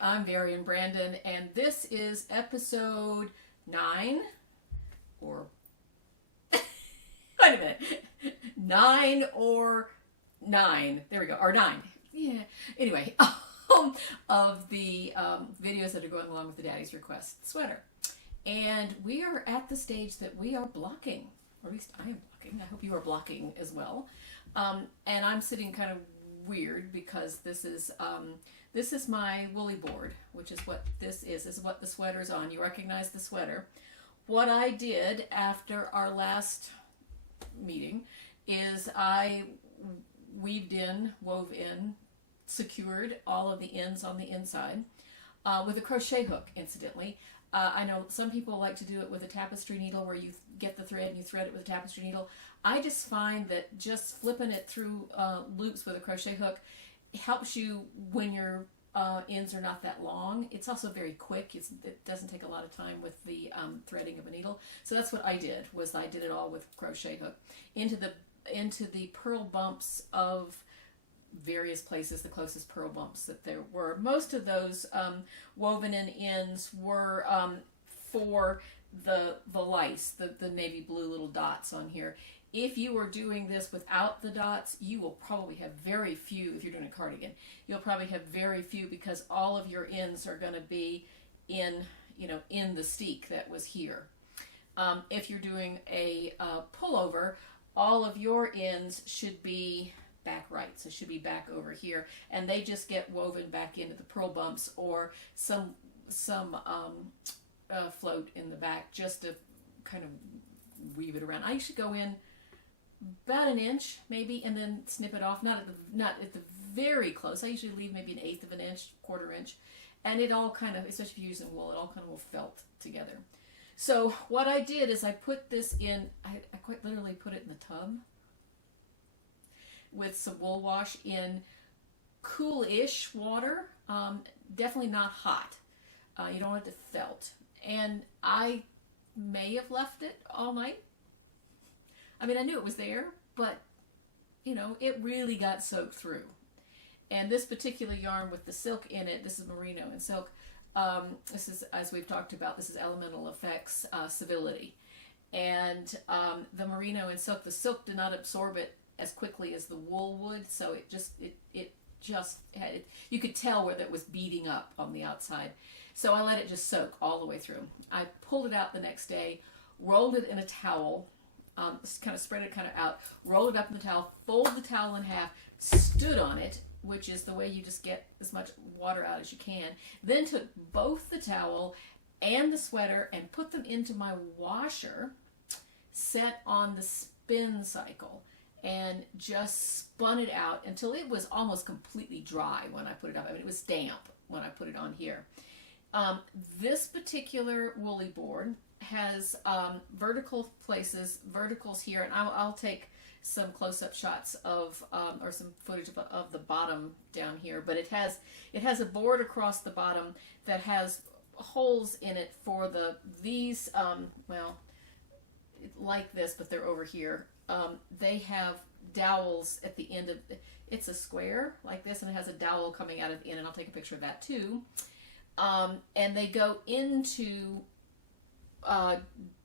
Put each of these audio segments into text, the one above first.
I'm vbrn Brandon, and this is episode 9, or wait a minute, 9 or 9. There we go, or 9. Yeah. Anyway, of the videos that are going along with the Daddy's Request sweater, and we are at the stage that we are blocking, or at least I am blocking. I hope you are blocking as well. And I'm sitting kind of weird because this is my woolly board, which is what this is. This is what the sweater's on. You recognize the sweater. What I did after our last meeting is I wove in, secured all of the ends on the inside with a crochet hook, incidentally. I know some people like to do it with a tapestry needle where you get the thread and you thread it with a tapestry needle. I just find that just flipping it through loops with a crochet hook helps you when your ends are not that long. It's also very quick. It doesn't take a lot of time with the threading of a needle. So that's what I did, was I did it all with crochet hook into the purl bumps of various places, the closest purl bumps that there were. Most of those woven in ends were for the lice, the navy blue little dots on here. If you are doing this without the dots, you will probably have very few. If you're doing a cardigan, you'll probably have very few because all of your ends are going to be in the steek that was here. If you're doing a pullover, all of your ends should be back right, so it should be back over here, and they just get woven back into the purl bumps or some float in the back just to kind of weave it around. I usually go in about an inch maybe and then snip it off, not at the very close. I usually leave maybe an eighth of an inch, quarter inch, and it all kind of, especially if you're using wool, it all kind of will felt together. So what I did is I put this in, I quite literally put it in the tub with some wool wash in cool-ish water, definitely not hot. You don't want it to felt. And I may have left it all night. I mean, I knew it was there, but it really got soaked through. And this particular yarn with the silk in it, this is merino and silk. This is, as we've talked about, this is Elemental Effects Civility. And the merino and silk, the silk did not absorb it as quickly as the wool would, so it just had it, you could tell where that was beading up on the outside. So I let it just soak all the way through. I pulled it out the next day, rolled it in a towel, kind of spread it kind of out, rolled it up in the towel, fold the towel in half, stood on it, which is the way you just get as much water out as you can, then took both the towel and the sweater and put them into my washer, set on the spin cycle, and just spun it out until it was almost completely dry when I put it up. I mean, it was damp when I put it on here. This particular woolly board has vertical places, verticals here, and I'll take some close-up shots of, or some footage of the bottom down here, but it has a board across the bottom that has holes in it for these, well, like this, but they're over here. They have dowels at the end of it's a square like this, and it has a dowel coming out of the end, and I'll take a picture of that too. And they go into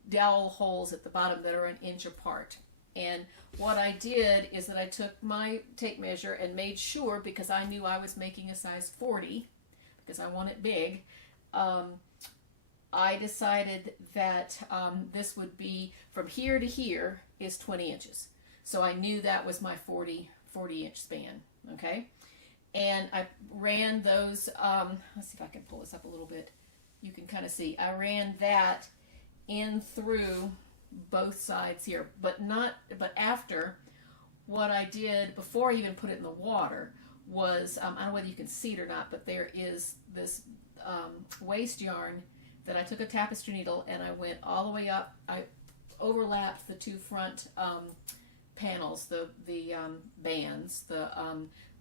dowel holes at the bottom that are an inch apart. And what I did is that I took my tape measure and made sure, because I knew I was making a size 40 because I want it big, I decided that this would be from here to here is 20 inches. So I knew that was my 40 inch span, okay? And I ran those, let's see if I can pull this up a little bit. You can kind of see. I ran that in through both sides here, but after, what I did before I even put it in the water was, I don't know whether you can see it or not, but there is this waste yarn that I took a tapestry needle and I went all the way up. I overlapped the two front panels, the bands, the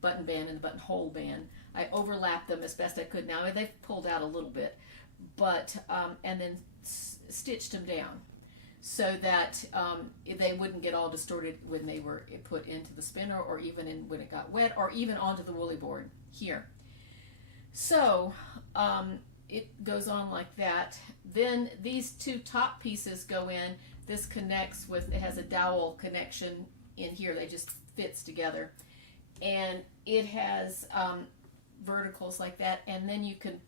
button band and the buttonhole band. I overlapped them as best I could. Now they've pulled out a little bit, but and then stitched them down so that they wouldn't get all distorted when they were put into the spinner, or even when it got wet, or even onto the woolly board here. So it goes on like that. Then these two top pieces go in. This connects with, it has a dowel connection in here. They just fits together. And it has verticals like that. And then you can,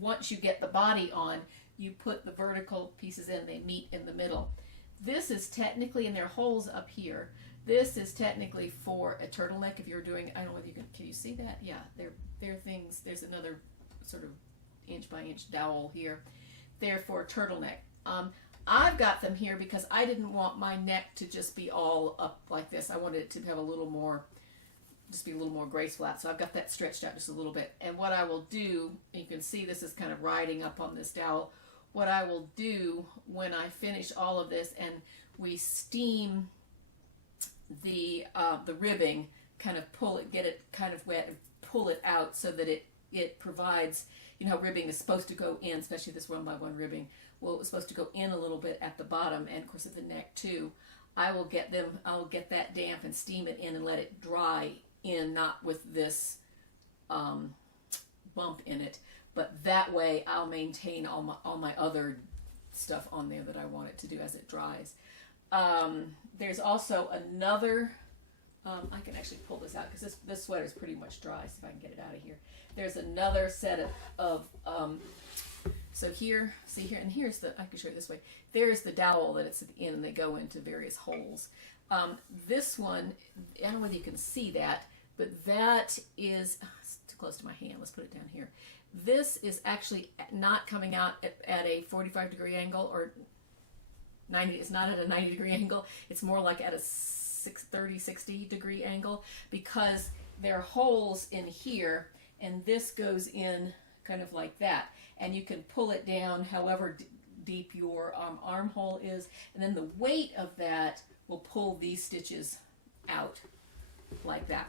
once you get the body on, you put the vertical pieces in. They meet in the middle. This is technically, and there are holes up here. This is technically for a turtleneck. If you're doing, I don't know whether you can you see that? Yeah, there are things, there's another sort of inch by inch dowel here. They're for a turtleneck. I've got them here because I didn't want my neck to just be all up like this. I wanted it to have a little more, just be a little more graceful. So I've got that stretched out just a little bit. And what I will do, you can see this is kind of riding up on this dowel. What I will do when I finish all of this and we steam the ribbing, kind of pull it, get it kind of wet, and pull it out so that it provides, you know, ribbing is supposed to go in, especially this 1x1 ribbing. Well, it was supposed to go in a little bit at the bottom and of course at the neck too. I'll get that damp and steam it in and let it dry in, not with this bump in it, but that way I'll maintain all my other stuff on there that I want it to do as it dries. There's also another, I can actually pull this out because this sweater is pretty much dry, so if I can get it out of here. There's another set of so here, see here, and here's the, I can show you this way. There's the dowel that it's in, and they go into various holes. This one, I don't know whether you can see that, but that is, it's too close to my hand, let's put it down here. This is actually not coming out at a 45-degree angle, or 90, it's not at a 90-degree angle, it's more like at a 60-degree angle, because there are holes in here, and this goes in kind of like that, and you can pull it down however deep your armhole is, and then the weight of that will pull these stitches out like that.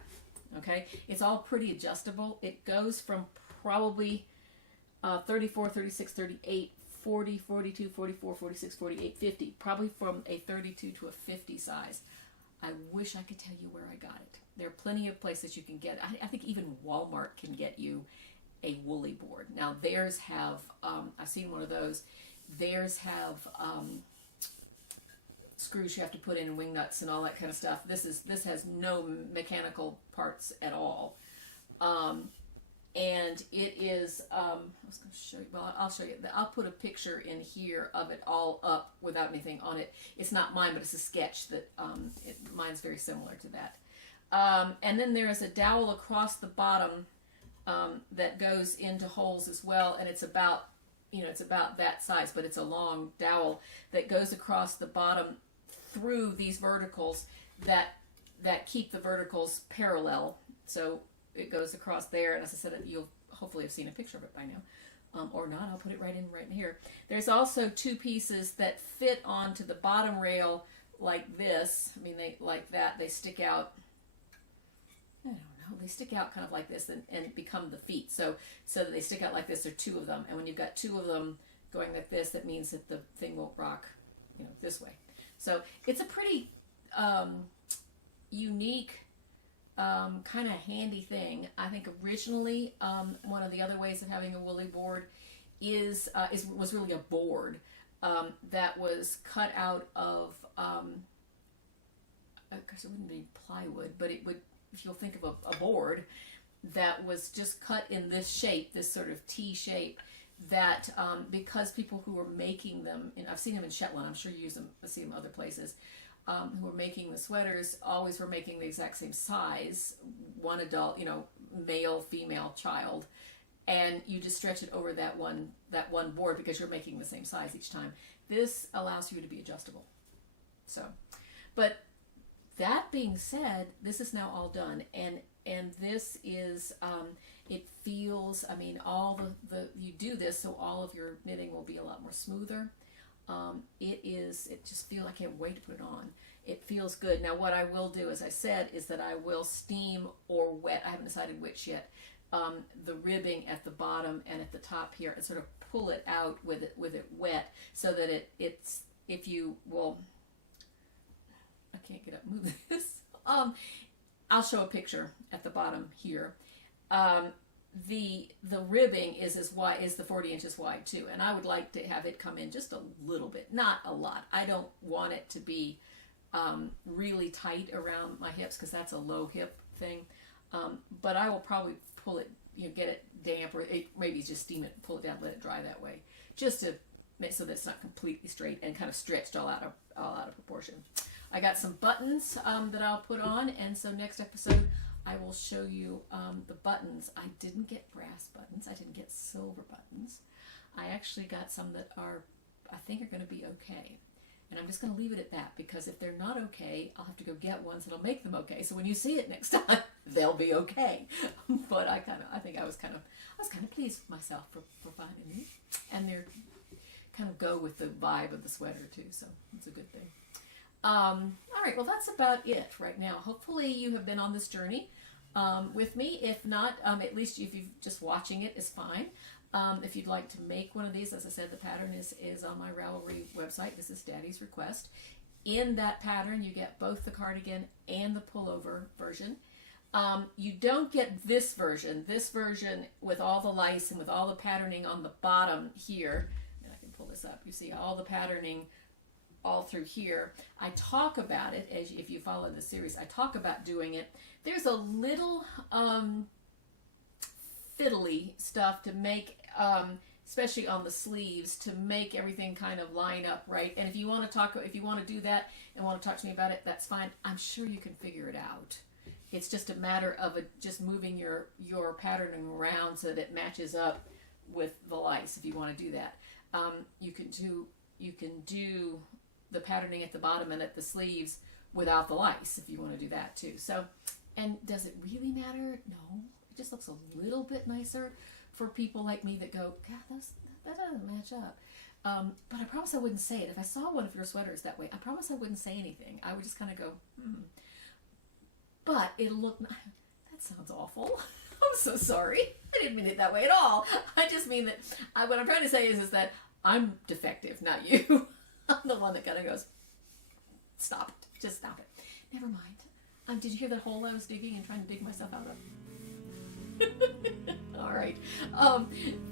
Okay, it's all pretty adjustable. It goes from probably 34, 36, 38, 40, 42, 44, 46, 48, 50, probably from a 32 to a 50 size. I wish I could tell you where I got it. There are plenty of places you can get it. I think even Walmart can get you a woolly board. Now theirs have, I've seen one of those, theirs have screws you have to put in and wing nuts and all that kind of stuff. This has no mechanical parts at all. And it is, I was going to show you, well, I'll show you. I'll put a picture in here of it all up without anything on it. It's not mine, but it's a sketch that, mine's very similar to that. And then there is a dowel across the bottom that goes into holes as well, and it's about, you know, it's about that size, but it's a long dowel that goes across the bottom through these verticals that keep the verticals parallel. So it goes across there, and as I said, you'll hopefully have seen a picture of it by now, or not. I'll put it right in here. There's also two pieces that fit onto the bottom rail like this. I mean, they like that. They stick out. I don't know. They stick out kind of like this and become the feet. So that they stick out like this. There are two of them, and when you've got two of them going like this, that means that the thing won't rock, you know, this way. So it's a pretty unique, kind of handy thing. I think originally one of the other ways of having a woolly board was really a board that was cut out of, of course it wouldn't be plywood, but it would, if you'll think of a board that was just cut in this shape, this sort of T shape, that because people who were making them, and I've seen them in Shetland, I'm sure you use them, I've seen them other places, who were making the sweaters always were making the exact same size, one adult, you know, male, female, child, and you just stretch it over that one board because you're making the same size each time. This allows you to be adjustable. So, but that being said, this is now all done, and this is, it feels, I mean, all you do this so all of your knitting will be a lot more smoother. It just feels, I can't wait to put it on. It feels good. Now what I will do, as I said, is that I will steam or wet, I haven't decided which yet, the ribbing at the bottom and at the top here, and sort of pull it out with it wet, so that it's, if you will, I can't get up, move this. I'll show a picture at the bottom here. the ribbing is as wide, is the 40 inches wide too, and I would like to have it come in just a little bit, not a lot. I don't want it to be really tight around my hips because that's a low hip thing, but I will probably pull it, get it damp, or maybe just steam it, pull it down, let it dry that way, just to make so that it's not completely straight and kind of stretched all out of proportion. I got some buttons that I'll put on, and so next episode I will show you the buttons. I didn't get brass buttons. I didn't get silver buttons. I actually got some that I think are going to be okay. And I'm just going to leave it at that, because if they're not okay, I'll have to go get ones that'll make them okay. So when you see it next time, they'll be okay. But I think I was kind of pleased with myself for finding these, and they're kind of go with the vibe of the sweater too. So it's a good thing. All right, well, that's about it right now. Hopefully you have been on this journey with me. If not, at least if you're just watching it is fine. If you'd like to make one of these, as I said, the pattern is on my Ravelry website. This is Daddy's Request. In that pattern, you get both the cardigan and the pullover version. You don't get this version with all the lice and with all the patterning on the bottom here. And I can pull this up. You see all the patterning all through here. I talk about it, as if you follow the series, I talk about doing it. There's a little fiddly stuff to make, especially on the sleeves, to make everything kind of line up right. And if you want to do that and want to talk to me about it, that's fine. I'm sure you can figure it out. It's just a matter of just moving your patterning around so that it matches up with the lice. If you want to do that, you can do the patterning at the bottom and at the sleeves without the lice if you want to do that too. So, and does it really matter? No, it just looks a little bit nicer for people like me that go, God, that doesn't match up. But I promise I wouldn't say it. If I saw one of your sweaters that way, I promise I wouldn't say anything. I would just kind of go, But it'll look, that sounds awful. I'm so sorry. I didn't mean it that way at all. I just mean that what I'm trying to say is that I'm defective, not you. I'm the one that kind of goes, stop it. Just stop it. Never mind. Did you hear that hole I was digging and trying to dig myself out of? All right.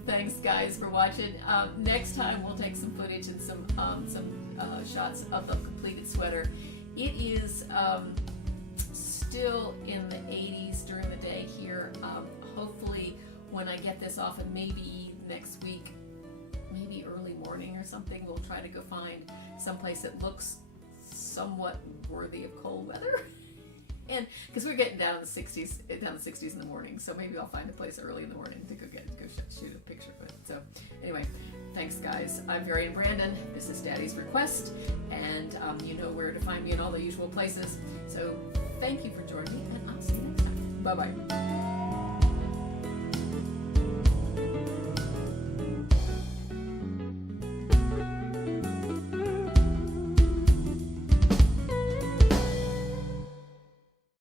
Thanks, guys, for watching. Next time we'll take some footage and some shots of the completed sweater. It is still in the 80s during the day here. Hopefully, when I get this off, and maybe next week, maybe early morning or something, we'll try to go find someplace that looks somewhat worthy of cold weather. And because we're getting down to the 60s in the morning, so maybe I'll find a place early in the morning to go shoot a picture of it. So anyway, thanks, guys. I'm Aerion Brandon. This is Daddy's Request, and you know where to find me in all the usual places. So thank you for joining me, and I'll see you next time. Bye bye.